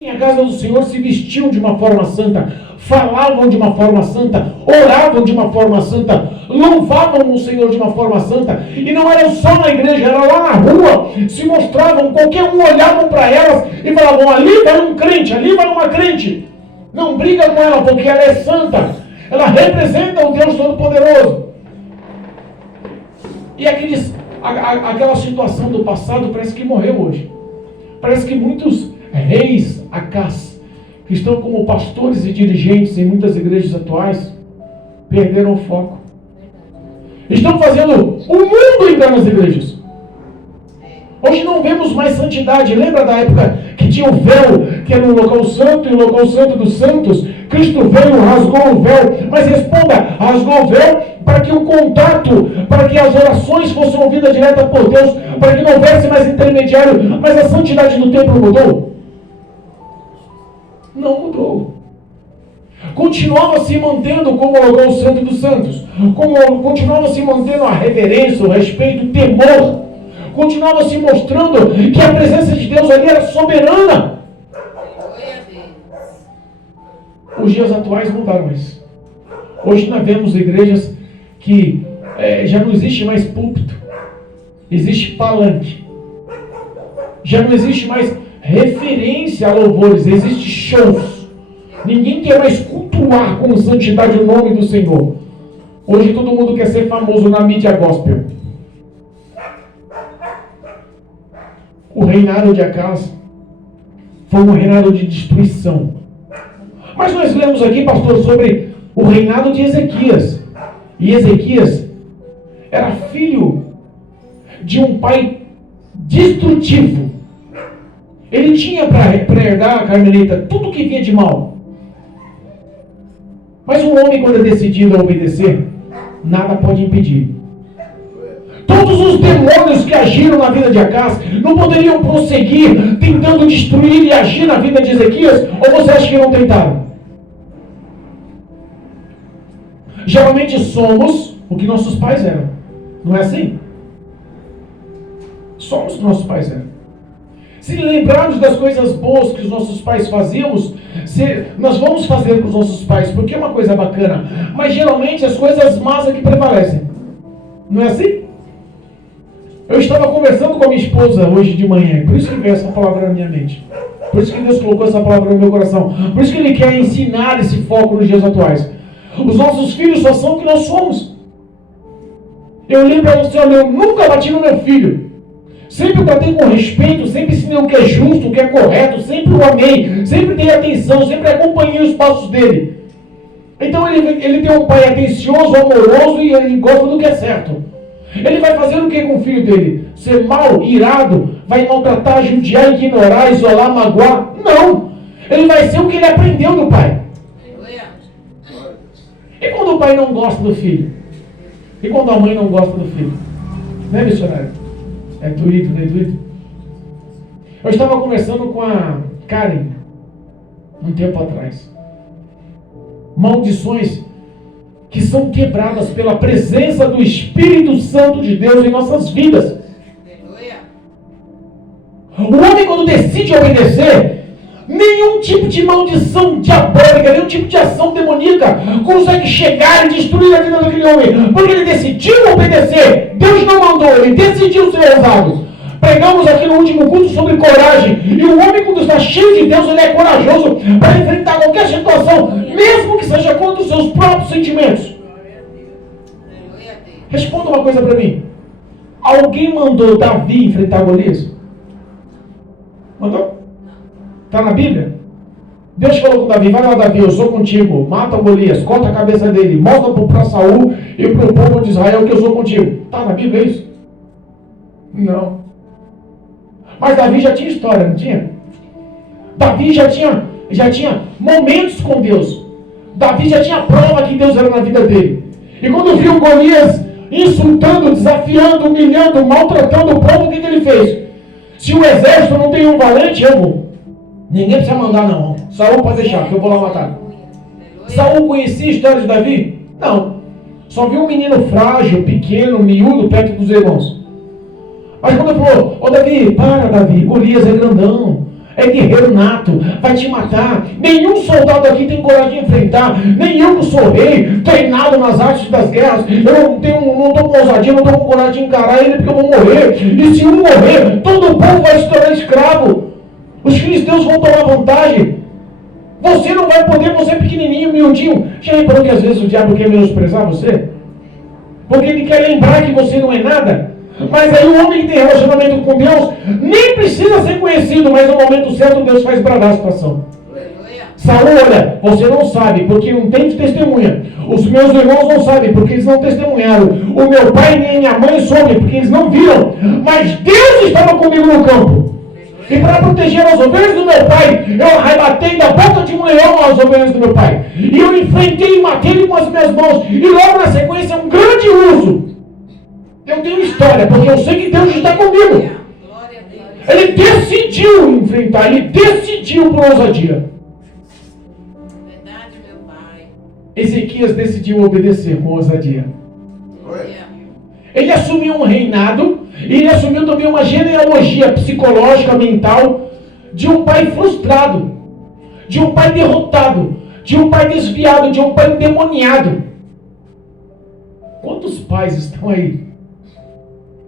A casa do Senhor se vestiam de uma forma santa, falavam de uma forma santa, oravam de uma forma santa, louvavam o Senhor de uma forma santa, e não era só na igreja, era lá na rua, se mostravam, qualquer um olhavam para elas e falavam, ali vai um crente, ali vai uma crente, não briga com ela porque ela é santa, ela representa o Deus Todo-Poderoso. E aquela situação do passado parece que morreu hoje, parece que muitos reis Acás, que estão como pastores e dirigentes em muitas igrejas atuais, perderam o foco. Estão fazendo o mundo entrar nas igrejas. Hoje não vemos mais santidade. Lembra da época que tinha o véu, que era o local santo e o local santo dos santos? Cristo veio, rasgou o véu. Mas responda, rasgou o véu para que o contato, para que as orações fossem ouvidas direto por Deus, para que não houvesse mais intermediário. Mas a santidade do templo mudou? Não mudou. Continuava se mantendo como o local santo dos santos. Continuava se mantendo a reverência, o respeito, o temor. Continuava se mostrando que a presença de Deus ali era soberana. Os dias atuais mudaram isso. Hoje nós vemos igrejas que já não existe mais púlpito. Existe palanque. Já não existe mais referência a louvores, existe shows. Ninguém quer mais cultuar com santidade o nome do Senhor. Hoje todo mundo quer ser famoso na mídia gospel. O reinado de Acás foi um reinado de destruição. Mas nós lemos aqui, pastor, sobre o reinado de Ezequias. E Ezequias era filho de um pai destrutivo. Ele tinha para herdar, Carmelita, tudo que vinha de mal. Mas um homem, quando é decidido a obedecer, nada pode impedir. Todos os demônios que agiram na vida de Acás não poderiam prosseguir tentando destruir e agir na vida de Ezequias, ou você acha que não tentaram? Geralmente somos o que nossos pais eram. Não é assim? Somos o que nossos pais eram. Se lembrarmos das coisas boas que os nossos pais fazíamos, nós vamos fazer com os nossos pais, porque é uma coisa bacana. Mas geralmente as coisas más é que prevalecem. Não é assim? Eu estava conversando com a minha esposa hoje de manhã, por isso que veio essa palavra na minha mente. Por isso que Deus colocou essa palavra no meu coração. Por isso que Ele quer ensinar esse foco nos dias atuais. Os nossos filhos só são o que nós somos. Eu lembro para você, olha, eu nunca bati no meu filho. Sempre tratei com respeito, sempre ensinei o que é justo, o que é correto, sempre o amei, sempre dei atenção, sempre acompanhei os passos dele. Então ele tem um pai atencioso, amoroso e ele gosta do que é certo. Ele vai fazer o que com o filho dele? Ser mal, irado, vai maltratar, judiar, ignorar, isolar, magoar? Não! Ele vai ser o que ele aprendeu do pai. E quando o pai não gosta do filho? E quando a mãe não gosta do filho? Né, missionário? É doído, não é doído? Eu estava conversando com a Karen um tempo atrás. Maldições que são quebradas pela presença do Espírito Santo de Deus em nossas vidas. O homem, quando decide obedecer, nenhum tipo de maldição diabólica, nenhum tipo de ação demoníaca consegue chegar e destruir a vida daquele homem, porque ele decidiu obedecer. Deus não mandou, ele decidiu ser ousado. Pregamos aqui no último culto sobre coragem, e o homem, quando está cheio de Deus, ele é corajoso para enfrentar qualquer situação, mesmo que seja contra os seus próprios sentimentos. Responda uma coisa para mim: alguém mandou Davi enfrentar Golias? Mandou? Está na Bíblia? Deus falou com Davi: vai lá, Davi, eu sou contigo, mata o Golias, corta a cabeça dele, mostra para Saul e para o povo de Israel que eu sou contigo. Está na Bíblia isso? Não. Mas Davi já tinha história, não tinha? Davi já tinha momentos com Deus. Davi já tinha prova que Deus era na vida dele. E quando viu Golias insultando, desafiando, humilhando, maltratando o povo, o que ele fez? Se o exército não tem um valente, eu vou. Ninguém precisa mandar, não. Saul pode deixar, que eu vou lá matar. Saul conhecia a história de Davi? Não. Só viu um menino frágil, pequeno, miúdo, perto dos irmãos. Mas quando ele falou: ô Davi, para Davi, Golias é grandão, é guerreiro nato, vai te matar. Nenhum soldado aqui tem coragem de enfrentar. Nem eu que sou rei, treinado nas artes das guerras. Eu não estou com ousadia, não estou com coragem de encarar ele porque eu vou morrer. E se um morrer, todo o povo vai se tornar escravo. Os filisteus vão tomar vantagem. Você não vai poder, você é pequenininho, miudinho. Já reparou que às vezes o diabo quer menosprezar você? Porque ele quer lembrar que você não é nada. Mas aí o homem que tem relacionamento com Deus nem precisa ser conhecido, mas no momento certo Deus faz bradar a situação. Saul, olha, você não sabe, porque não tem testemunha. Os meus irmãos não sabem, porque eles não testemunharam. O meu pai nem minha mãe soube, porque eles não viram. Mas Deus estava comigo no campo. E para proteger as ovelhas do meu pai, eu arrebatei da boca de um leão as ovelhas do meu pai. E eu enfrentei e matei ele com as minhas mãos. E logo na sequência, um grande uso. Eu tenho história, porque eu sei que Deus está comigo. Ele decidiu enfrentar, ele decidiu por ousadia. Verdade, meu pai. Ezequias decidiu obedecer com ousadia. Ele assumiu um reinado e ele assumiu também uma genealogia psicológica, mental, de um pai frustrado, de um pai derrotado, de um pai desviado, de um pai endemoniado. Quantos pais estão aí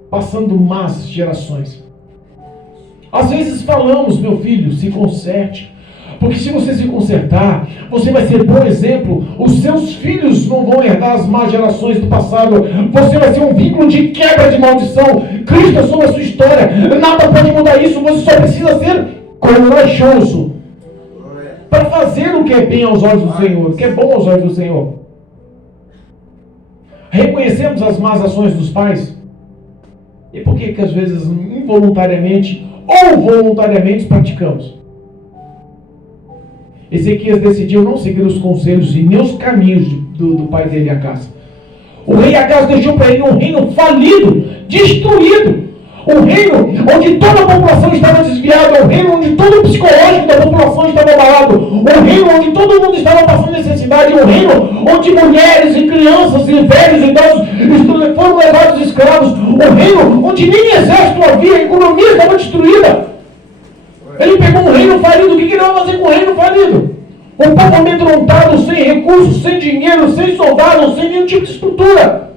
passando más gerações? Às vezes falamos, meu filho, se conserte. Porque se você se consertar, você vai ser bom exemplo. Os seus filhos não vão herdar as más gerações do passado. Você vai ser um vínculo de quebra de maldição. Cristo é sobre a sua história. Nada pode mudar isso. Você só precisa ser corajoso para fazer o que é bem aos olhos do Senhor, o que é bom aos olhos do Senhor. Reconhecemos as más ações dos pais. E por que às vezes involuntariamente ou voluntariamente praticamos? Ezequias decidiu não seguir os conselhos e nem os caminhos do pai dele, Acás. O rei Acás deixou para ele um reino falido, destruído. Um reino onde toda a população estava desviada. Um reino onde todo o psicológico da população estava abalado. Um reino onde todo mundo estava passando necessidade. Um reino onde mulheres e crianças e velhos e idosos foram levados escravos. Um reino onde nem exército havia, a economia estava destruída. Ele pegou um reino falido. O que ele vai fazer com o reino falido? Um povo amedrontado, sem recursos, sem dinheiro, sem soldados, sem nenhum tipo de estrutura.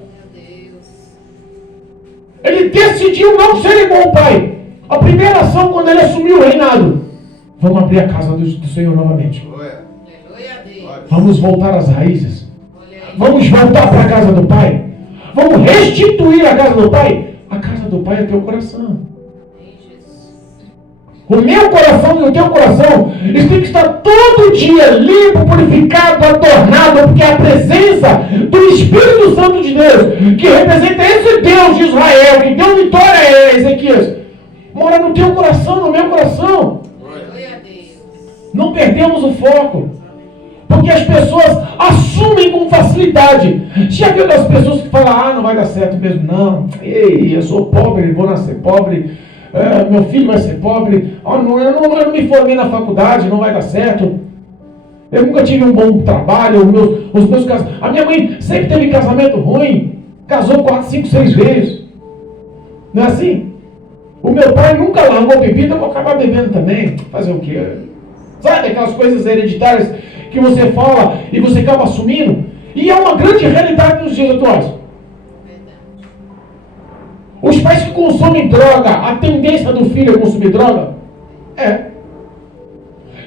Ele decidiu não ser igual ao pai. A primeira ação quando ele assumiu o reinado: vamos abrir a casa do Senhor novamente. Vamos voltar às raízes. Vamos voltar para a casa do pai. Vamos restituir a casa do pai. A casa do pai é teu coração. O meu coração e o teu coração, eles têm que estar todo dia limpo, purificado, adornado, porque a presença do Espírito Santo de Deus, que representa esse Deus de Israel, que deu vitória a Ezequias, mora no teu coração, no meu coração. Não perdemos o foco, porque as pessoas assumem com facilidade. Já viu das pessoas que falam: não vai dar certo mesmo, não. Ei, eu sou pobre, vou nascer pobre. Meu filho vai ser pobre. Eu não me formei na faculdade, não vai dar certo. Eu nunca tive um bom trabalho. Os meus casamentos. A minha mãe sempre teve casamento ruim. Casou 4, 5, 6 vezes. Não é assim? O meu pai nunca largou bebida, eu vou acabar bebendo também. Fazer o quê? Sabe aquelas coisas hereditárias que você fala e você acaba assumindo? E é uma grande realidade nos dias atuais. Os pais que consomem droga, a tendência do filho é consumir droga? É.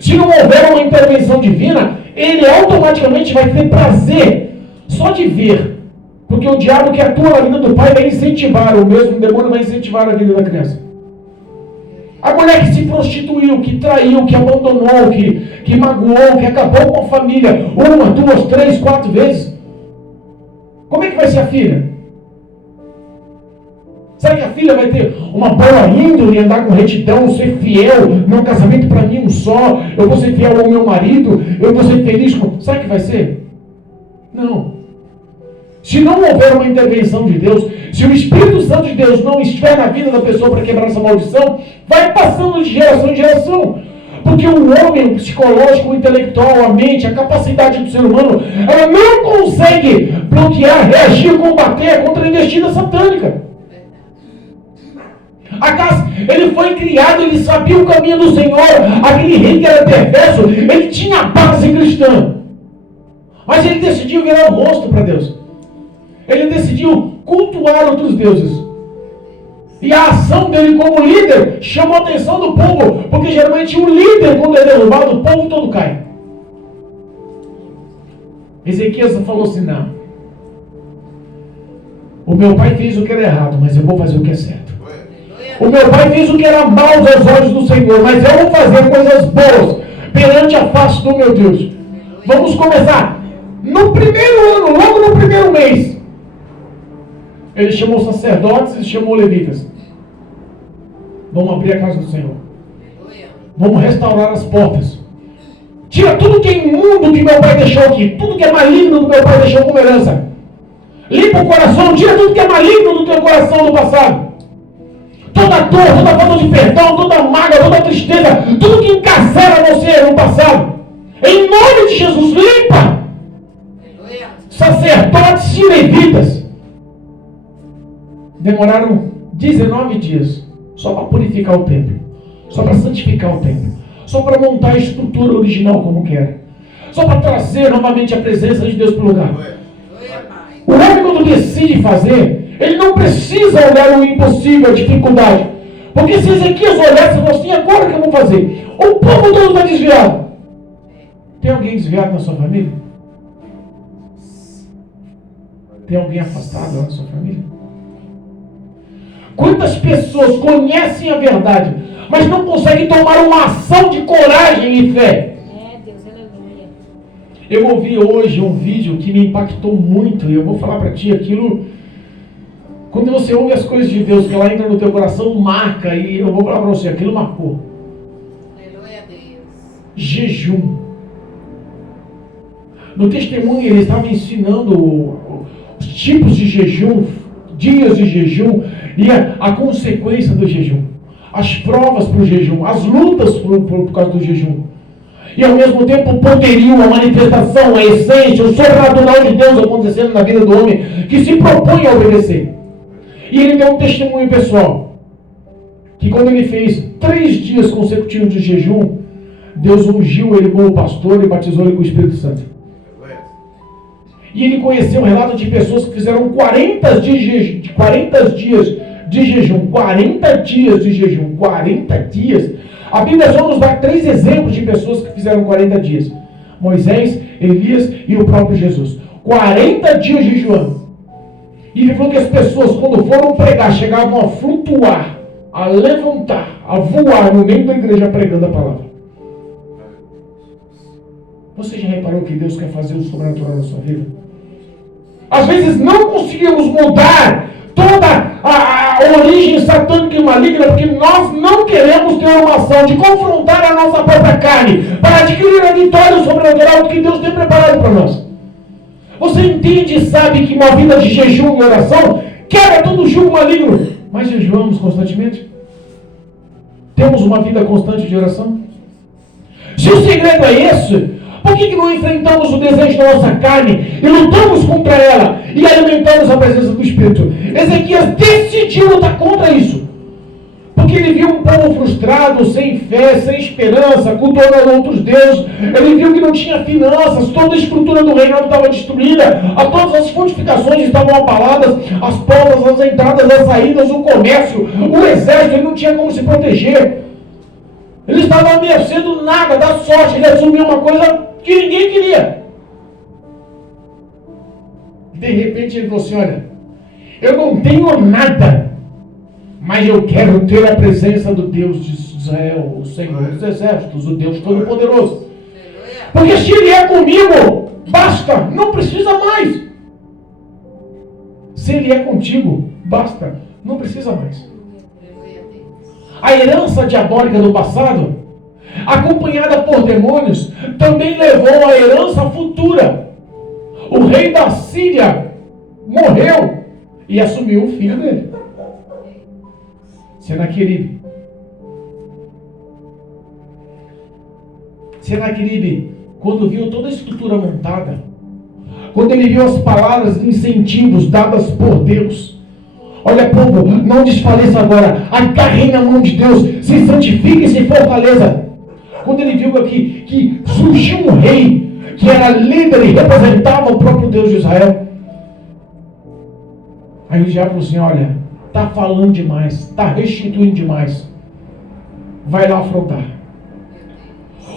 Se não houver uma intervenção divina, ele automaticamente vai ter prazer só de ver. Porque o diabo que atua na vida do pai vai incentivar, o mesmo demônio vai incentivar a vida da criança. A mulher que se prostituiu, que traiu, que abandonou, que magoou, que acabou com a família 1, 2, 3, 4 vezes. Como é que vai ser a filha? Será que a filha vai ter uma boa índole, andar com retidão, ser fiel? Meu casamento para mim um só, eu vou ser fiel ao meu marido, eu vou ser feliz com... Sabe o que vai ser? Não. Se não houver uma intervenção de Deus, se o Espírito Santo de Deus não estiver na vida da pessoa para quebrar essa maldição, vai passando de geração em geração. Porque o homem, o psicológico, o intelectual, a mente, a capacidade do ser humano, ela não consegue bloquear, reagir, combater contra a investida satânica. Acas, ele foi criado, ele sabia o caminho do Senhor. Aquele rei que era perverso, ele tinha base cristã. Mas ele decidiu virar o rosto para Deus. Ele decidiu cultuar outros deuses. E a ação dele como líder chamou a atenção do povo. Porque geralmente o líder, quando é derrubado, o povo todo cai. Ezequias falou assim, não. O meu pai fez o que era errado, mas eu vou fazer o que é certo. O meu pai fez o que era mal aos olhos do Senhor, mas eu vou fazer coisas boas perante a face do meu Deus. Vamos começar. No primeiro ano, logo no primeiro mês, ele chamou sacerdotes e chamou levitas. Vamos abrir a casa do Senhor. Vamos restaurar as portas. Tira tudo que é imundo que meu pai deixou aqui. Tudo que é maligno que meu pai deixou como herança. Limpa o coração. Tira tudo que é maligno do teu coração do passado. Toda dor, toda falta de perdão, toda mágoa, toda tristeza. Tudo que encarcera você no passado. Em nome de Jesus, limpa. Sacerdotes e levitas. Demoraram 19 dias. Só para purificar o templo. Só para santificar o templo. Só para montar a estrutura original como que era. Só para trazer novamente a presença de Deus para o lugar. O homem, quando decide fazer, ele não precisa olhar o impossível, a dificuldade. Porque se Ezequias olhasse e falasse assim, agora o que eu vou fazer? O povo todo está desviado. Tem alguém desviado na sua família? Tem alguém afastado na sua família? Quantas pessoas conhecem a verdade, mas não conseguem tomar uma ação de coragem e fé? Deus, aleluia. Eu ouvi hoje um vídeo que me impactou muito, e eu vou falar para ti aquilo. Quando você ouve as coisas de Deus, que ela entra no teu coração, marca, e eu vou falar para você, aquilo marcou. Aleluia a Deus. Jejum. No testemunho ele estava ensinando os tipos de jejum, dias de jejum e a consequência do jejum. As provas para o jejum, as lutas por causa do jejum. E ao mesmo tempo o poderio, a manifestação, a essência, o sobrenatural de Deus acontecendo na vida do homem que se propõe a obedecer. E ele deu um testemunho pessoal. Que quando ele fez 3 dias consecutivos de jejum, Deus ungiu ele como pastor e batizou ele com o Espírito Santo. E ele conheceu um relato de pessoas que fizeram 40 dias de jejum. 40 dias de jejum. 40 dias. A Bíblia só nos dá 3 exemplos de pessoas que fizeram 40 dias. Moisés, Elias e o próprio Jesus. 40 dias jejuando. E ele falou que as pessoas, quando foram pregar, chegavam a flutuar, a levantar, a voar no meio da igreja pregando a palavra. Você já reparou que Deus quer fazer o sobrenatural na sua vida? Às vezes não conseguimos mudar toda a origem satânica e maligna, porque nós não queremos ter uma ação de confrontar a nossa própria carne para adquirir a vitória sobrenatural que Deus tem preparado para nós. Você entende e sabe que uma vida de jejum e oração quebra todo o jugo maligno, mas jejuamos constantemente? Temos uma vida constante de oração? Se o segredo é esse, por que não enfrentamos o desejo da nossa carne e lutamos contra ela e alimentamos a presença do Espírito? Ezequias decidiu lutar contra isso. Porque ele viu um povo frustrado, sem fé, sem esperança, cultuando outros deuses. Ele viu que não tinha finanças, toda a estrutura do reinado estava destruída, todas as fortificações estavam abaladas, as portas, as entradas, as saídas, o comércio, o exército, ele não tinha como se proteger. Ele estava à mercê do nada, da sorte, ele assumiu uma coisa que ninguém queria. De repente ele falou assim, olha, eu não tenho nada, mas eu quero ter a presença do Deus de Israel, o Senhor dos Exércitos, o Deus Todo-Poderoso. Porque se Ele é comigo, basta, não precisa mais. Se Ele é contigo, basta, não precisa mais. A herança diabólica do passado, acompanhada por demônios, também levou à herança futura. O rei da Síria morreu e assumiu o filho dele, Senaqueribe. Senaqueribe, quando viu toda a estrutura montada, quando ele viu as palavras de incentivos dadas por Deus, Olha, povo, não desfaleça agora. Agarrem na mão de Deus. Se santifique e se fortaleça. Quando ele viu aqui que surgiu um rei que era líder e representava o próprio Deus de Israel. Aí o diabo falou assim, olha, está falando demais, está restituindo demais. Vai lá afrontar.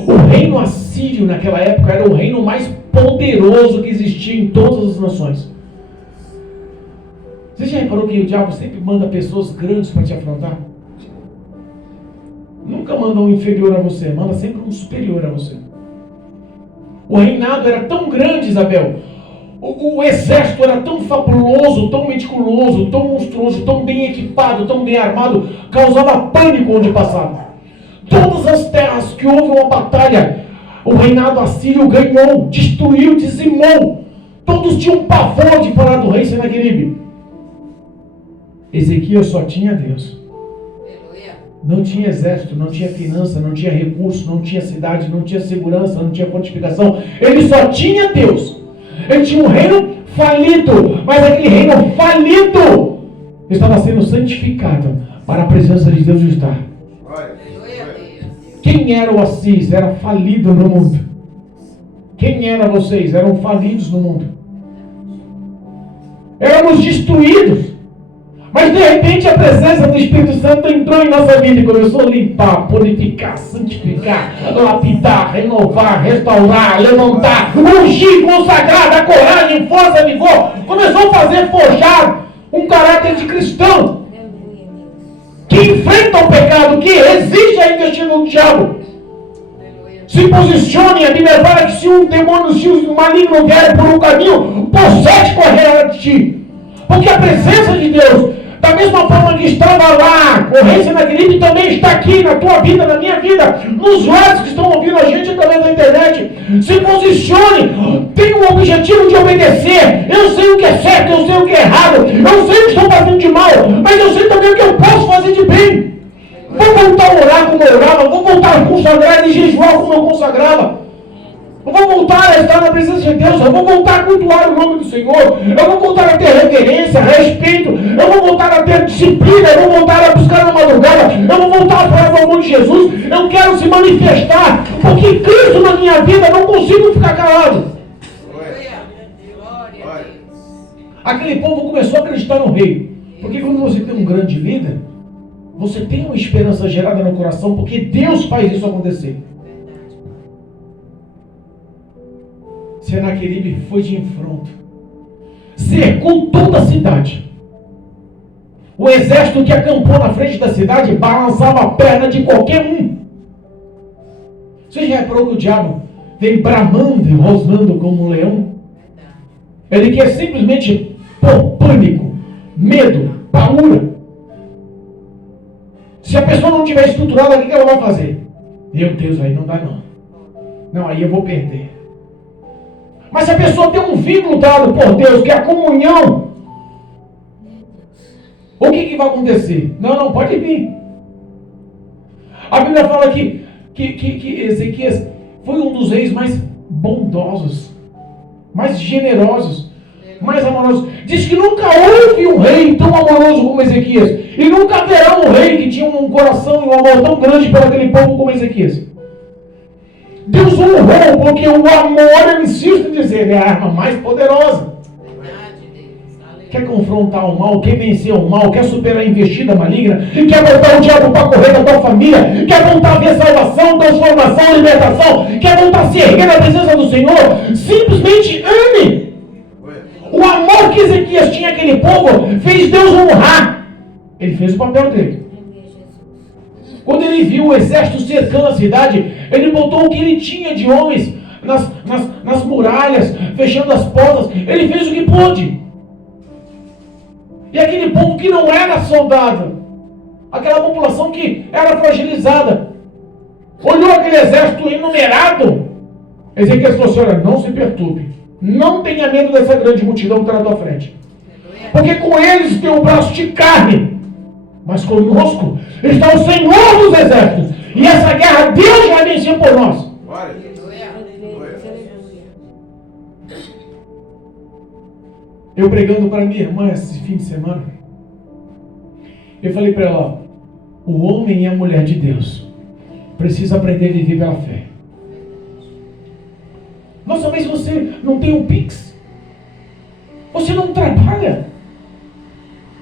O reino assírio naquela época era o reino mais poderoso que existia em todas as nações. Você já reparou que o diabo sempre manda pessoas grandes para te afrontar? Nunca manda um inferior a você, manda sempre um superior a você. O reinado era tão grande, Isabel. O exército era tão fabuloso, tão meticuloso, tão monstruoso, tão bem equipado, tão bem armado, causava pânico onde passava. Todas as terras que houve uma batalha, o reinado assírio ganhou, destruiu, dizimou. Todos tinham pavor de falar do rei Senaqueribe. Ezequias só tinha Deus. Não tinha exército, não tinha finança, não tinha recurso, não tinha cidade, não tinha segurança, não tinha fortificação. Ele só tinha Deus. Ele tinha um reino falido, mas aquele reino falido estava sendo santificado para a presença de Deus estar. Quem era o Assis? Era falido no mundo. Quem eram vocês? Eram falidos no mundo. Éramos destruídos. Mas de repente a presença do Espírito Santo entrou em nossa vida e começou a limpar, purificar, santificar, lapidar, renovar, restaurar, levantar, ungir, consagrar, dar coragem, força, vigor. Começou a fazer forjar um caráter de cristão que enfrenta o pecado, que resiste à investida do diabo. Se posicione, a Bíblia fala que se um demônio, se um maligno vier por um caminho, procede correr de ti. Porque a presença de Deus, da mesma forma que estava lá, correndo Senaqueribe, também está aqui na tua vida, na minha vida, nos lares que estão ouvindo a gente através da internet. Se posicione, tenha um objetivo de obedecer. Eu sei o que é certo, eu sei o que é errado, eu sei o que estou fazendo de mal, mas eu sei também o que eu posso fazer de bem. Vou voltar a orar como eu orava, vou voltar a consagrar e jejuar como eu consagrava. Eu vou voltar a estar na presença de Deus, eu vou voltar a cultuar o nome do Senhor, eu vou voltar a ter reverência, respeito, eu vou voltar a ter disciplina, eu vou voltar a buscar na madrugada, eu vou voltar a falar o nome de Jesus, eu quero se manifestar, porque Cristo na minha vida, eu não consigo ficar calado. Aquele povo começou a acreditar no rei, porque quando você tem um grande líder, você tem uma esperança gerada no coração, porque Deus faz isso acontecer. Senaqueribe foi de enfronto, cercou toda a cidade. O exército que acampou na frente da cidade balançava a perna de qualquer um. Você já reparou que o diabo vem bramando e rosnando como um leão? Ele quer simplesmente pôr pânico, medo, paura. Se a pessoa não tiver estruturada, o que ela vai fazer? Meu Deus, aí não dá não. Não, aí eu vou perder. Mas se a pessoa tem um vínculo dado por Deus, que é a comunhão, o que vai acontecer? Não, pode vir. A Bíblia fala que Ezequias foi um dos reis mais bondosos, mais generosos, mais amorosos. Diz que nunca houve um rei tão amoroso como Ezequias. E nunca haverá um rei que tinha um coração e um amor tão grande para aquele povo como Ezequias. Deus o honrou, porque o amor, eu insisto em dizer, é a arma mais poderosa. Quer confrontar o mal, quer vencer o mal, quer superar a investida maligna, quer botar o diabo para correr da tua família, quer voltar a ver salvação, transformação, libertação, quer voltar a se erguer na presença do Senhor, simplesmente ame. O amor que Ezequias tinha àquele povo fez Deus honrar. Ele fez o papel dele. Quando ele viu o exército cercando a cidade, ele botou o que ele tinha de homens nas muralhas, fechando as portas. Ele fez o que pôde. E aquele povo que não era soldado, aquela população que era fragilizada, olhou aquele exército inumerado. Ezequias falou assim, olha, não se perturbe. Não tenha medo dessa grande multidão que está na tua frente. Porque com eles tem um braço de carne. Mas conosco está o Senhor dos exércitos. E essa guerra Deus vai vencer por nós. Eu pregando para minha irmã esse fim de semana. Eu falei para ela, ó, o homem e a mulher de Deus precisa aprender a viver pela fé. Nossa, mas você não tem um Pix? Você não trabalha?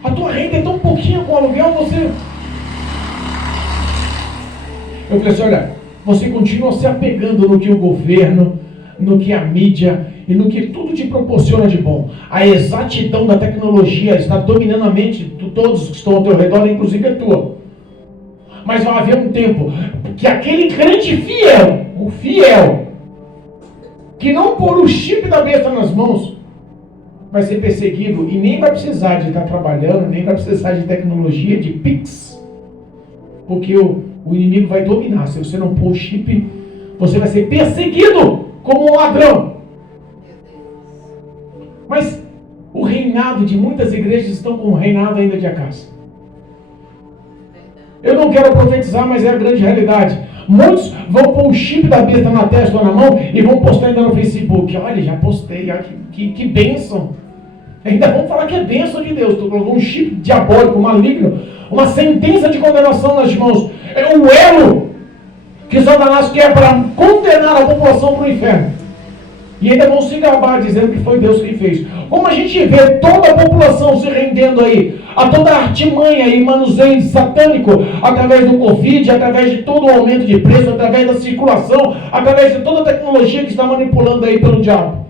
A tua renda é tão pouquinho com o aluguel, você... Eu falei assim, olha, você continua se apegando no que o governo, no que a mídia e no que tudo te proporciona de bom. A exatidão da tecnologia está dominando a mente de todos que estão ao teu redor, inclusive a tua. Mas vai haver um tempo que aquele crente fiel, o fiel, que não pôr o chip da besta nas mãos, vai ser perseguido e nem vai precisar de estar trabalhando, nem vai precisar de tecnologia, de Pix. Porque o inimigo vai dominar. Se você não pôr o chip, você vai ser perseguido como um ladrão. Mas o reinado de muitas igrejas estão com o reinado ainda de Acás. Eu não quero profetizar, mas é a grande realidade. Muitos vão pôr o chip da besta na testa ou na mão e vão postar ainda no Facebook. Olha, já postei, olha, que bênção. Ainda vão falar que é bênção de Deus. Tu colocou um chip diabólico, maligno, uma sentença de condenação nas mãos. É o elo que Satanás quer para condenar a população para o inferno. E ainda vão se gabar dizendo que foi Deus quem fez. Como a gente vê toda a população se rendendo aí a toda a artimanha e manuseio satânico, através do Covid, através de todo o aumento de preço, através da circulação, através de toda a tecnologia que está manipulando aí pelo diabo.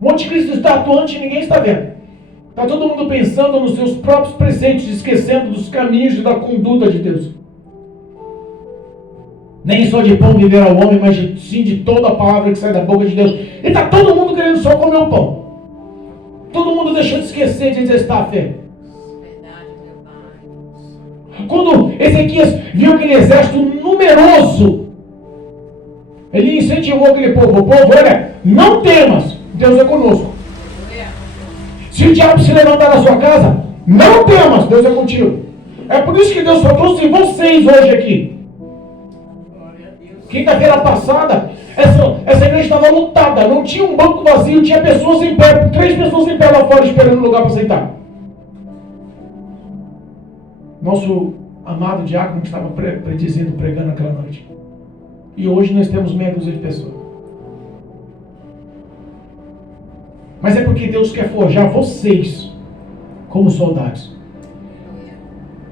O anticristo está atuante e ninguém está vendo. Está todo mundo pensando nos seus próprios preceitos, esquecendo dos caminhos e da conduta de Deus. Nem só de pão viverá o homem, mas sim de toda a palavra que sai da boca de Deus. E está todo mundo querendo só comer o pão. Todo mundo deixou de esquecer de exercitar a fé. Quando Ezequias viu aquele exército numeroso, ele incentivou aquele povo. O povo, olha, não temas, Deus é conosco. Se o diabo se levantar na sua casa, não temas, Deus é contigo. É por isso que Deus só trouxe vocês hoje aqui. Quinta-feira passada, essa igreja estava lotada, não tinha um banco vazio, tinha pessoas em pé, 3 pessoas em pé lá fora esperando lugar para sentar. Nosso amado diácono que estava predizendo, pregando aquela noite. E hoje nós temos meia dúzia de pessoas. Mas é porque Deus quer forjar vocês como soldados.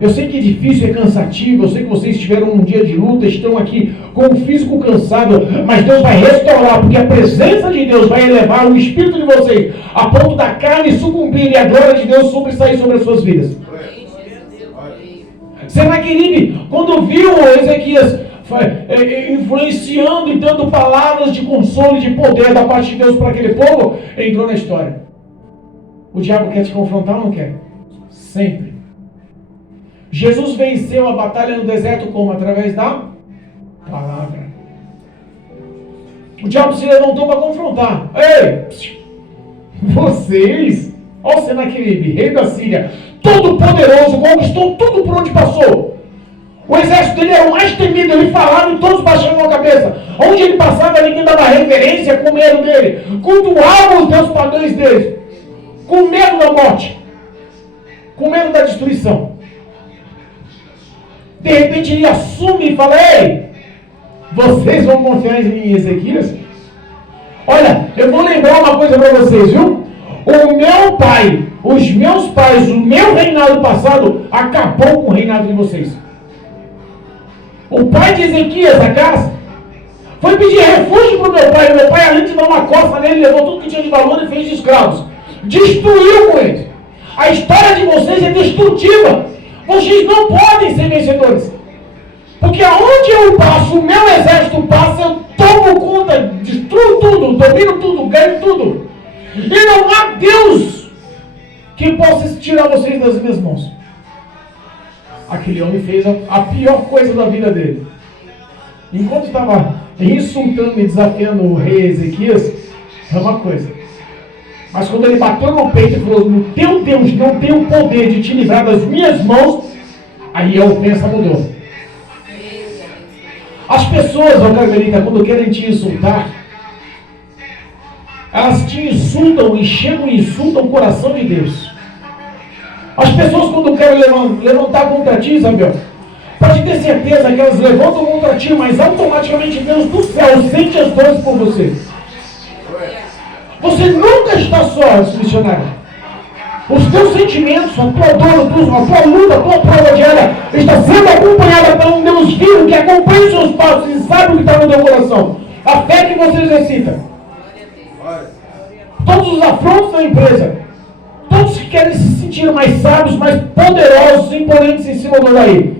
Eu sei que é difícil, é cansativo, eu sei que vocês tiveram um dia de luta, estão aqui com o físico cansado, mas Deus vai restaurar, porque a presença de Deus vai elevar o espírito de vocês, a ponto da carne sucumbir e a glória de Deus sobressair sobre as suas vidas. Senaqueribe, quando viu Ezequias influenciando e dando palavras de consolo e de poder da parte de Deus para aquele povo, entrou na história. O diabo quer te confrontar ou não quer? Sempre. Jesus venceu a batalha no deserto como? Através da palavra. O diabo se levantou para confrontar. Ei, vocês, ó Senaqueribe, rei da Síria, todo poderoso, conquistou tudo por onde passou. O exército dele era o mais temido, ele falava e todos baixavam a cabeça. Onde ele passava, ninguém dava reverência com medo dele. Cultuavam os deuses pagãos deles, com medo da morte, com medo da destruição. De repente ele assume e fala: ei, vocês vão confiar em Ezequias? Olha, eu vou lembrar uma coisa para vocês, viu? O meu pai, os meus pais, o meu reinado passado acabou com o reinado de vocês. O pai de Ezequias, Acás, foi pedir refúgio para o meu pai. O meu pai, além de dar uma coça nele, levou tudo que tinha de valor e fez de escravos. Destruiu com eles. A história de vocês é destrutiva. Vocês não podem ser vencedores. Porque aonde eu passo, o meu exército passa, eu tomo conta, destruo tudo, domino tudo, ganho tudo. E não há Deus que possa tirar vocês das minhas mãos. Aquele homem fez a pior coisa da vida dele. Enquanto estava insultando e desafiando o rei Ezequias, é uma coisa. Mas quando ele bateu no peito e falou: o teu Deus não tem o poder de te livrar das minhas mãos, aí a ofensa mudou. As pessoas, ó Carmelita, quando querem te insultar, elas te insultam e chegam e insultam o coração de Deus. As pessoas quando querem levantar contra ti, Isabel, pode ter certeza que elas levantam contra ti, mas automaticamente Deus do céu sente as dores por você. Você nunca está só, missionário. Os teus sentimentos, a tua dor, a tua luta, a tua prova diária está sendo acompanhada por um Deus vivo que acompanha os seus passos e sabe o que está no teu coração. A fé que você exercita. Todos os afrontos da empresa, todos que querem se sentir mais sábios, mais poderosos, imponentes em cima do daí.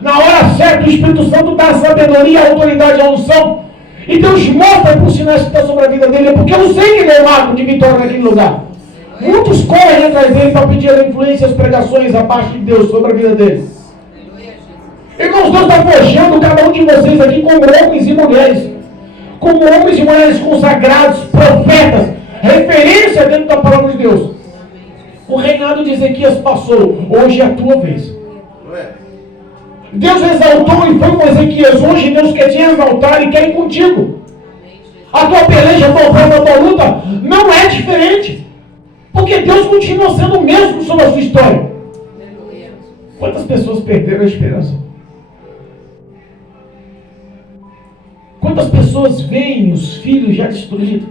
Na hora certa, o Espírito Santo dá a sabedoria, a autoridade, a unção. E Deus mostra por sinais que está sobre a vida dele, porque eu sei que ele é o marco de vitória naquele lugar. Muitos correm atrás dele para pedir a influência, as pregações abaixo de Deus sobre a vida dele. Irmãos, Deus está forjando cada um de vocês aqui como homens e mulheres. Como homens e mulheres consagrados, profetas, referência dentro da palavra de Deus. O reinado de Ezequias passou, hoje é a tua vez. Deus exaltou e foi com Ezequias, hoje Deus quer te exaltar e quer ir contigo. A tua peleja, a tua prova, a tua luta não é diferente. Porque Deus continua sendo o mesmo sobre a sua história. Quantas pessoas perderam a esperança? Quantas pessoas veem os filhos já destruídos?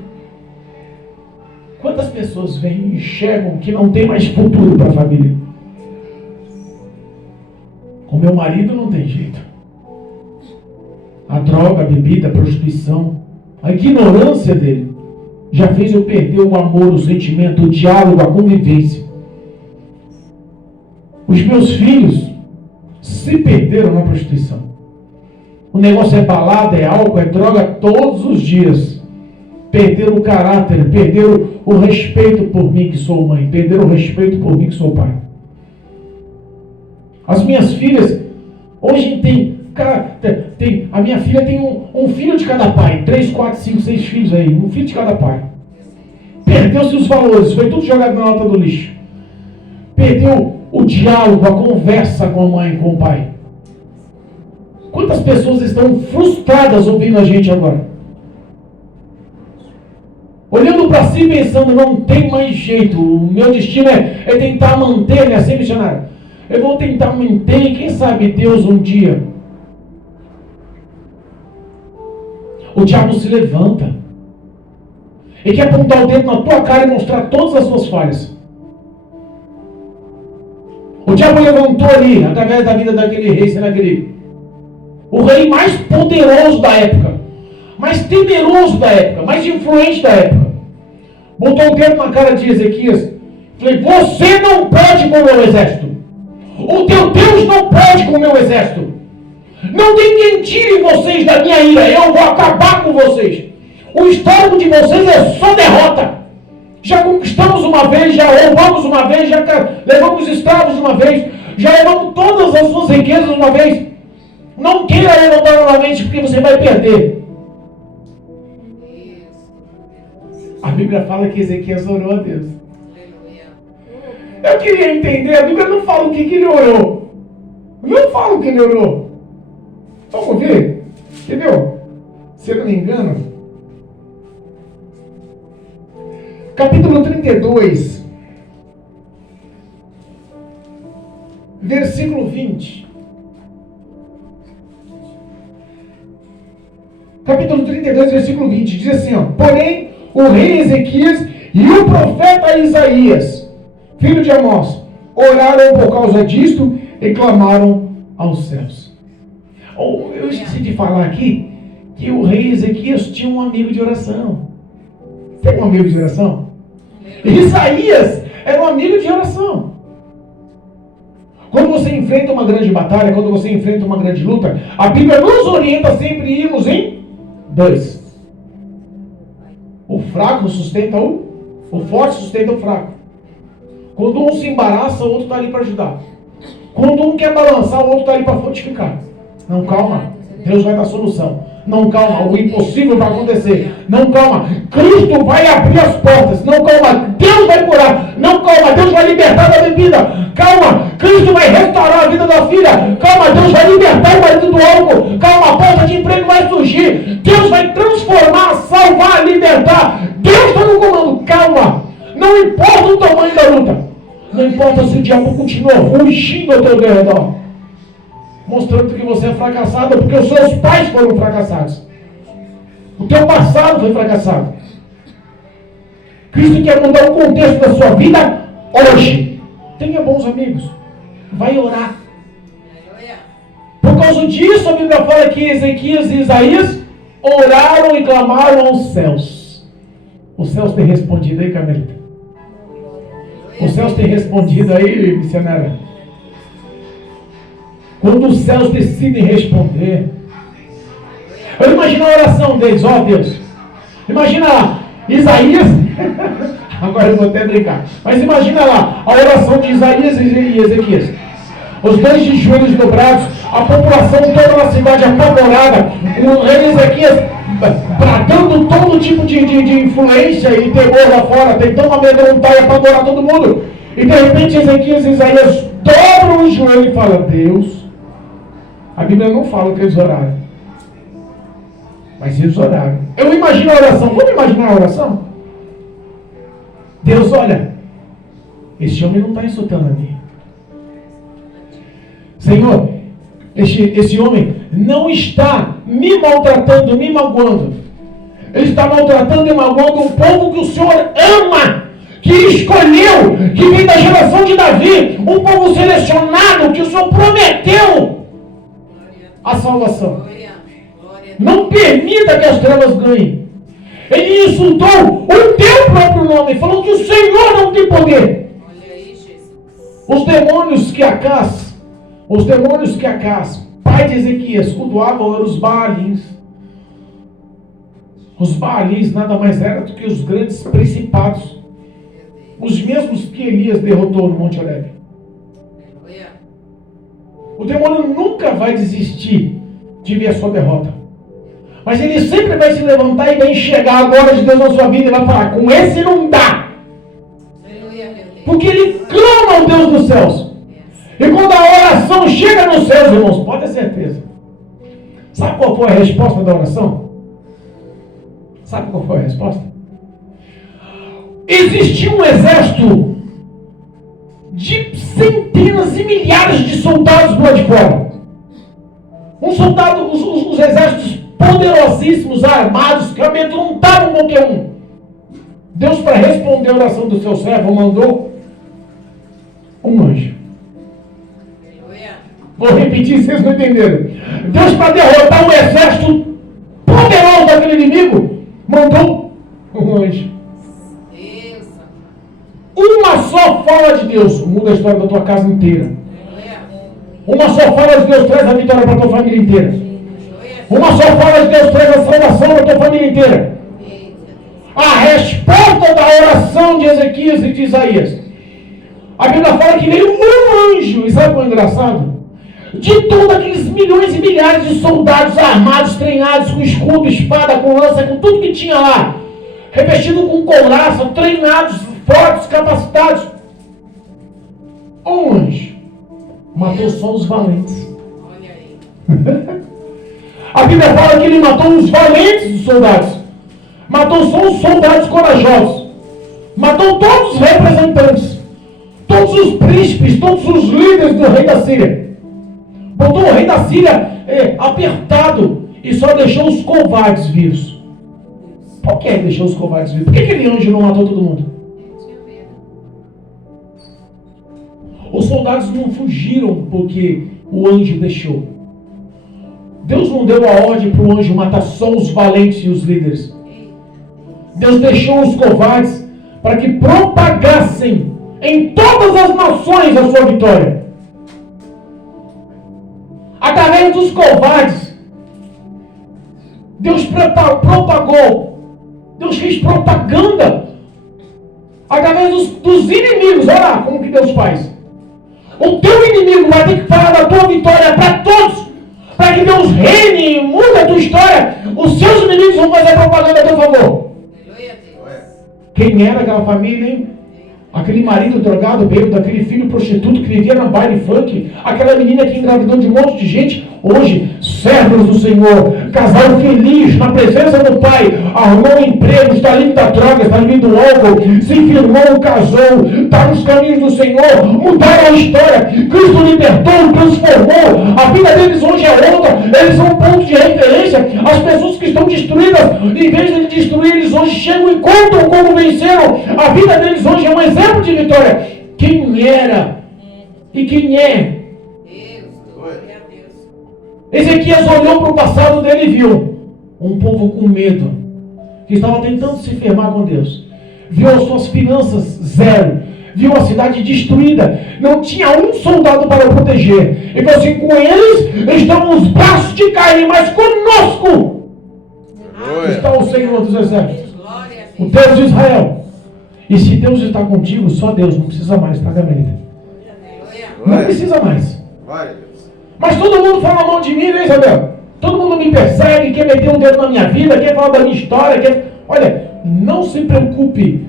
Quantas pessoas veem e enxergam que não tem mais futuro para a família? Com meu marido não tem jeito. A droga, a bebida, a prostituição, a ignorância dele já fez eu perder o amor, o sentimento, o diálogo, a convivência. Os meus filhos se perderam na prostituição. O negócio é balada, é álcool, é droga todos os dias. Perderam o caráter, perderam o respeito por mim que sou mãe, perderam o respeito por mim que sou pai. As minhas filhas, hoje a minha filha tem um filho de cada pai, 3, 4, 5, 6 filhos aí, um filho de cada pai. Perdeu-se os valores, foi tudo jogado na lata do lixo. Perdeu o diálogo, a conversa com a mãe, com o pai. Quantas pessoas estão frustradas ouvindo a gente agora? Olhando para si pensando, não tem mais jeito, o meu destino é tentar manter, né, assim, missionário? Eu vou tentar manter e quem sabe Deus um dia. O diabo se levanta. Ele quer apontar o dedo na tua cara e mostrar todas as suas falhas. O diabo levantou ali, através da vida daquele rei Senaqueribe. O rei mais poderoso da época. Mais temeroso da época. Mais influente da época. Botou o dedo na cara de Ezequias. Falei, você não pode com o meu exército. O teu Deus não pode com o meu exército. Não tem quem tire vocês da minha ira. Eu vou acabar com vocês. O histórico de vocês é só derrota. Já conquistamos uma vez, já roubamos uma vez, já levamos escravos uma vez, já levamos todas as suas riquezas uma vez. Não queira levantar novamente porque você vai perder. A Bíblia fala que Ezequias orou a Deus. Eu queria entender, a Bíblia não fala o que ele orou. Não fala o que ele orou. Vamos ver? Entendeu? Se eu não me engano. Capítulo 32. Versículo 20. Capítulo 32, versículo 20. Diz assim, ó. Porém, o rei Ezequias e o profeta Isaías, filho de Amós, oraram por causa disto e clamaram aos céus. Eu esqueci de falar aqui que o rei Ezequias tinha um amigo de oração. Tem um amigo de oração? Isaías era um amigo de oração. Quando você enfrenta uma grande batalha, quando você enfrenta uma grande luta, a Bíblia nos orienta sempre a irmos em 2. O fraco sustenta o forte sustenta o fraco. Quando um se embaraça, o outro está ali para ajudar. Quando um quer balançar, o outro está ali para fortificar. Não, calma. Deus vai dar solução. Não, calma. O impossível vai acontecer. Não, calma. Cristo vai abrir as portas. Não, calma. Deus vai curar. Não, calma. Deus vai libertar da bebida. Calma. Cristo vai restaurar a vida da filha. Calma. Deus vai libertar o marido do álcool. Calma. A porta de emprego vai surgir. Deus vai transformar, salvar, libertar. Deus está no comando. Calma. Não importa o tamanho da luta. Não importa importa se o diabo continua rugindo ao teu redor, mostrando que você é fracassado, porque os seus pais foram fracassados. O teu passado foi fracassado. Cristo quer mudar o contexto da sua vida hoje. Tenha bons amigos. Vai orar. Por causa disso, a Bíblia fala que Ezequias e Isaías oraram e clamaram aos céus. Os céus têm respondido aí, Carmelita? Os céus têm respondido aí, missionária? Quando os céus decidem responder, eu imagino a oração deles, ó Deus. Imagina lá, Isaías, agora eu vou até brincar, mas imagina lá, a oração de Isaías e Ezequias. Os dois de joelhos dobrados, a população toda na cidade apavorada, o rei Ezequias bradando todo tipo de influência e temor lá fora, tentando amedrontar e apavorar todo mundo. E de repente Ezequias e Isaías dobram o joelho e falam: Deus. A Bíblia não fala que eles oraram, mas eles oraram. Eu imagino a oração. Vamos imaginar a oração? Deus, olha, esse homem não está insultando a mim. Senhor, esse homem não está me maltratando, me magoando. Ele está maltratando e magoando um povo que o Senhor ama, que escolheu, que vem da geração de Davi, um povo selecionado, que o Senhor prometeu a salvação. Não permita que as trevas ganhem. Ele insultou o teu próprio nome, falou que o Senhor não tem poder. Os demônios que Acás, pai de Ezequias, cultuavam eram os Baalins. Os Baalins nada mais eram do que os grandes principados, os mesmos que Elias derrotou no Monte Horebe. O demônio nunca vai desistir de ver a sua derrota, mas ele sempre vai se levantar e vai enxergar a glória de Deus na sua vida e vai falar: com esse não dá, porque ele clama ao Deus dos céus. E quando a oração chega nos céus, irmãos, pode ter certeza. Sabe qual foi a resposta da oração? Sabe qual foi a resposta? Existia um exército de centenas e milhares de soldados do lado de fora. Os exércitos poderosíssimos, armados, que amedrontavam qualquer um. Deus, para responder a oração do seu servo, mandou um anjo. Vou repetir, vocês não entenderam. Deus, para derrotar um exército poderoso daquele inimigo, mandou um anjo. Uma só fala de Deus muda a história da tua casa inteira. Uma só fala de Deus traz a vitória para a tua família inteira. Uma só fala de Deus traz a salvação para a tua família inteira. A resposta da oração de Ezequias e de Isaías, a Bíblia fala que veio um anjo. E sabe o que é engraçado? De todos aqueles milhões e milhares de soldados armados, treinados, com escudo, espada, com lança, com tudo que tinha lá, revestido com couraça, treinados, fortes, capacitados, um anjo matou só os valentes. Olha aí. A Bíblia fala que ele matou os valentes dos soldados, matou só os soldados corajosos, matou todos os representantes, todos os príncipes, todos os líderes do rei da Síria. Botou o rei da Síria apertado e só deixou os covardes vivos. Por que deixou os covardes vivos? Por que aquele anjo não matou todo mundo? Os soldados não fugiram porque o anjo deixou. Deus não deu a ordem para o anjo matar só os valentes e os líderes. Deus deixou os covardes para que propagassem em todas as nações a sua vitória. Através dos covardes, Deus propagou, Deus fez propaganda. Através dos inimigos, olha lá como que Deus faz. O teu inimigo vai ter que falar da tua vitória para todos, para que Deus reine e mude a tua história. Os seus inimigos vão fazer propaganda a teu favor. Quem era aquela família, hein? Aquele marido drogado, bêbado, aquele filho prostituto que vivia no baile funk, aquela menina que engravidou de um monte de gente, hoje, servos do Senhor, casal feliz, na presença do Pai, arrumou um emprego, está livre da droga, está livre do álcool, se firmou, casou, está nos caminhos do Senhor, mudaram a história, Cristo libertou, transformou, a vida deles hoje é outra, eles são um ponto de referência. As pessoas que estão destruídas, em vez de destruir, eles hoje chegam e contam como venceram. A vida deles hoje é um exemplo de vitória. Quem era e quem é? Ezequias olhou para o passado dele e viu um povo com medo, que estava tentando se firmar com Deus. Viu as suas finanças zero. Viu a cidade destruída. Não tinha um soldado para proteger. E falou assim, com eles estão os braços de carne, mas conosco está o Senhor dos Exércitos, o Deus de Israel. E se Deus está contigo, só Deus, não precisa mais, tá, Gabriela? Não precisa mais. Mas todo mundo fala mal de mim, né, Isabel? Todo mundo me persegue, quer meter um dedo na minha vida, quer falar da minha história, quer... Olha, não se preocupe.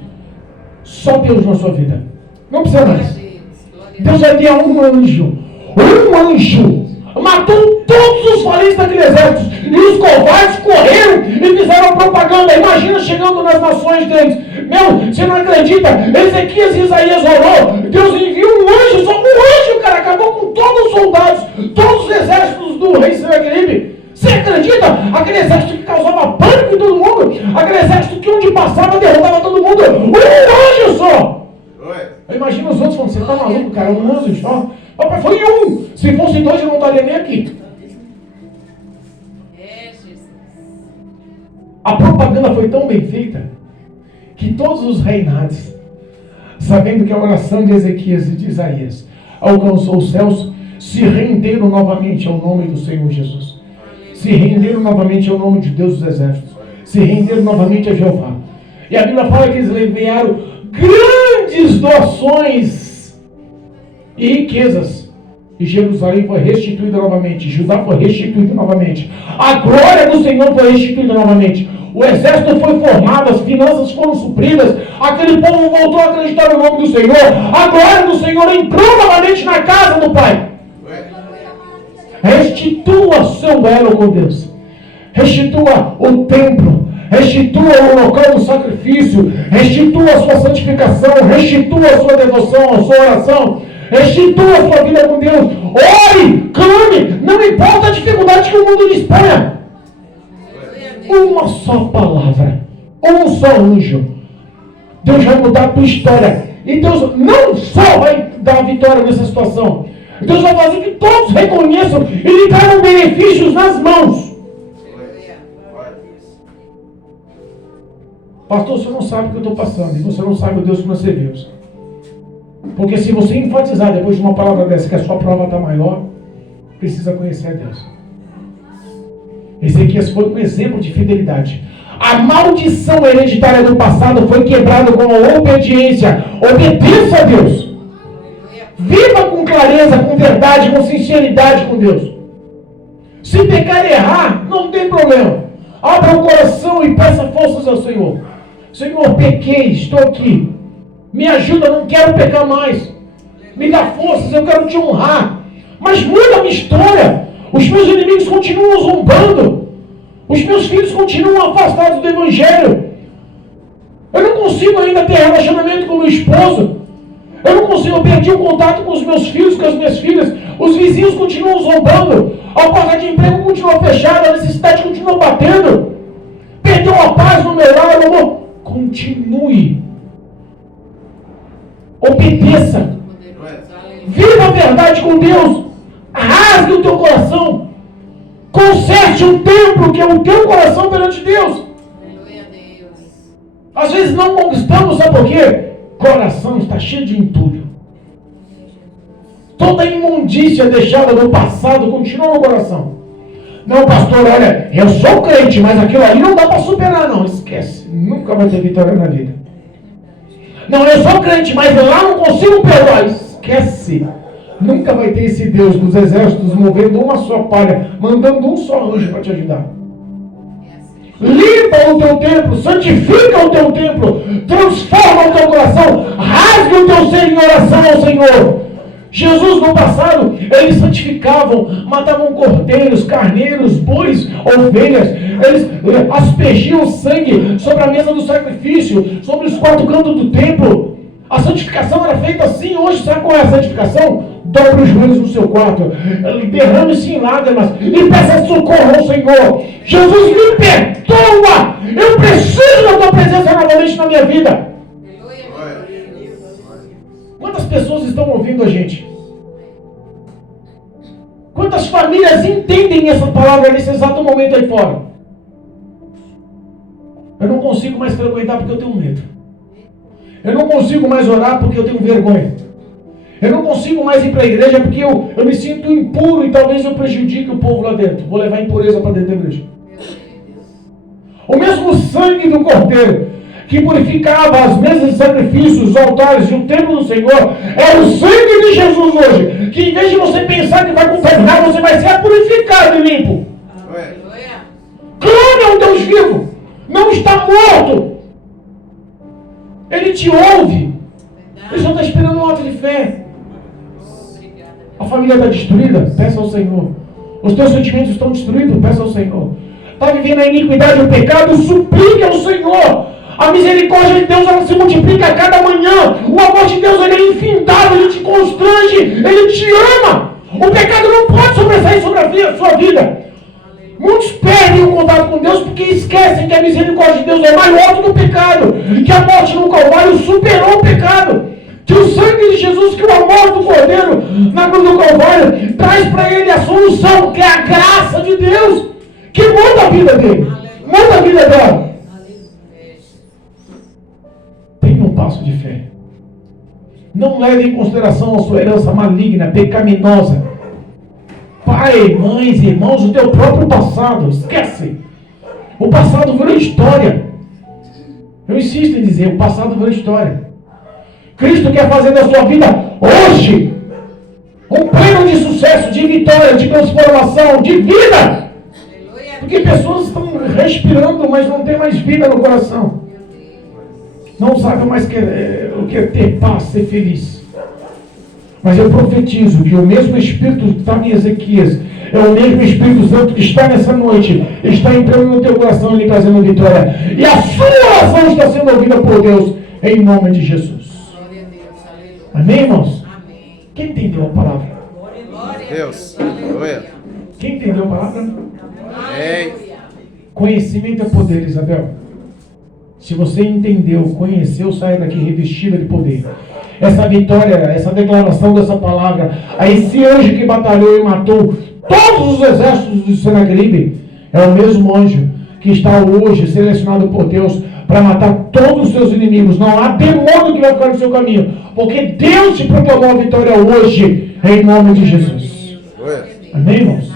Só Deus na sua vida. Não precisa mais. Deus vai ter um anjo. Um anjo matou todos os valentes daquele exército. E os covardes correram e fizeram propaganda. Imagina chegando nas nações deles. Meu, você não acredita? Ezequias e Isaías orou. Deus enviou um anjo. Só um anjo, cara, acabou com todos os soldados, todos os exércitos do rei Senaqueribe. Você acredita? Aquele exército que causava pânico em todo mundo. Aquele exército que onde passava derrotava todo mundo. Um anjo só. Imagina os outros falando, você tá maluco, cara? Um anjo só. Papai, foi um. Se fosse dois, eu não estaria nem aqui. A propaganda foi tão bem feita que todos os reinados, sabendo que a oração de Ezequias e de Isaías alcançou os céus, se renderam novamente ao nome do Senhor Jesus. Se renderam novamente ao nome de Deus dos Exércitos. Se renderam novamente a Jeová. E a Bíblia fala que eles enviaram grandes doações e riquezas. E Jerusalém foi restituída novamente. Judá foi restituído novamente. A glória do Senhor foi restituída novamente. O exército foi formado, as finanças foram supridas. Aquele povo voltou a acreditar no nome do Senhor. A glória do Senhor entrou novamente na casa do Pai. Restitua seu elo com Deus. Restitua o templo. Restitua o local do sacrifício. Restitua a sua santificação. Restitua a sua devoção, a sua oração. Restitua a sua vida com Deus. Ore, clame. Não importa a dificuldade que o mundo lhe exponha. Uma só palavra. Um só anjo. Deus vai mudar a tua história. E Deus não só vai dar vitória nessa situação. Deus vai fazer que todos reconheçam e lhe tragam benefícios nas mãos. Pastor, você não sabe o que eu estou passando. E você não sabe o Deus que nós servimos. Porque se você enfatizar depois de uma palavra dessa que a sua prova está maior, precisa conhecer a Deus. Ezequias foi um exemplo de fidelidade. A maldição hereditária do passado foi quebrada com a obediência. Obedeça a Deus. Viva com clareza, com verdade, com sinceridade com Deus. Se pecar e errar, não tem problema. Abra o coração e peça forças ao Senhor. Senhor, pequei, estou aqui. Me ajuda, não quero pecar mais. Me dá forças, eu quero te honrar. Mas muda a minha história. Os meus inimigos continuam zombando. Os meus filhos continuam afastados do Evangelho. Eu não consigo ainda ter relacionamento com o meu esposo. Eu não consigo, eu perdi o contato com os meus filhos, com as minhas filhas. Os vizinhos continuam zombando. A porta de emprego continua fechada, a necessidade continua batendo. Perdeu a paz no meu lar, meu amor. Continue. Obedeça. Viva a verdade com Deus. Rasgue o teu coração. Conserte o templo que é o teu coração perante Deus. Às vezes não conquistamos, sabe por quê? Coração está cheio de entulho. Toda imundícia deixada no passado continua no coração. Não, pastor, olha, eu sou crente, mas aquilo ali não dá para superar, não. Esquece, nunca vai ter vitória na vida. Não, eu sou crente, mas lá não consigo perdoar. Esquece, nunca vai ter esse Deus dos exércitos movendo uma só palha, mandando um só anjo para te ajudar. Limpa o teu templo, santifica o teu templo, transforma o teu coração, rasga o teu ser em oração ao Senhor. Jesus no passado, eles santificavam, matavam cordeiros, carneiros, bois, ovelhas, eles aspergiam sangue sobre a mesa do sacrifício, sobre os 4 cantos do templo. A santificação era feita assim. Hoje, sabe qual é a santificação? Dobre os joelhos no seu quarto, derrame-se em lágrimas e peça socorro ao Senhor. Jesus, me perdoa, eu preciso da tua presença novamente na minha vida. Quantas pessoas estão ouvindo a gente? Quantas famílias entendem essa palavra nesse exato momento aí fora? Eu não consigo mais frequentar porque eu tenho medo. Eu não consigo mais orar porque eu tenho vergonha. Eu não consigo mais ir para a igreja porque eu me sinto impuro e talvez eu prejudique o povo lá dentro. Vou levar impureza para dentro da igreja. O mesmo sangue do Cordeiro que purificava as mesas de sacrifícios, os altares e o templo do Senhor, é o sangue de Jesus hoje, que em vez de você pensar que vai contaminar, você vai ser purificado e limpo. Clame ao Deus vivo, não está morto. Ele te ouve. Ele só está esperando um ato de fé. A família está destruída? Peça ao Senhor. Os teus sentimentos estão destruídos? Peça ao Senhor. Está vivendo a iniquidade e o pecado? Suplique ao Senhor. A misericórdia de Deus, ela se multiplica a cada manhã. O amor de Deus, ele é infindável, ele te constrange, ele te ama. O pecado não pode sobressair sobre a sua vida. Muitos perdem o contato com Deus porque esquecem que a misericórdia de Deus é maior do que o pecado, que a morte no Calvário superou o pecado, que o sangue de Jesus, que o amor do Cordeiro na cruz do Calvário traz para ele a solução, que é a graça de Deus, que muda a vida dele, muda a vida dela. Tenha um passo de fé. Não leve em consideração a sua herança maligna, pecaminosa. Pai, mães, irmãos, o teu próprio passado. Esquece. O passado virou história. Eu insisto em dizer, o passado virou história. Cristo quer fazer da sua vida hoje um pleno de sucesso, de vitória, de transformação, de vida. Porque pessoas estão respirando, mas não tem mais vida no coração. Não sabem mais o que é ter paz, ser feliz. Mas eu profetizo que o mesmo Espírito que estava em Ezequias é o mesmo Espírito Santo que está nessa noite, está entrando no teu coração e lhe trazendo vitória. E a sua oração está sendo ouvida por Deus, em nome de Jesus. Amém, irmãos? Amém. Quem entendeu a palavra? Deus. Quem entendeu a palavra? Amém. Conhecimento é poder, Isabel. Se você entendeu, conheceu, saia daqui revestida de poder. Essa vitória, essa declaração dessa palavra, a esse anjo que batalhou e matou todos os exércitos de Senaqueribe, é o mesmo anjo que está hoje selecionado por Deus para matar todos os seus inimigos. Não há demônio que vai ficar no seu caminho, porque Deus te proclamou a vitória hoje, em nome de Jesus. Amém, irmãos?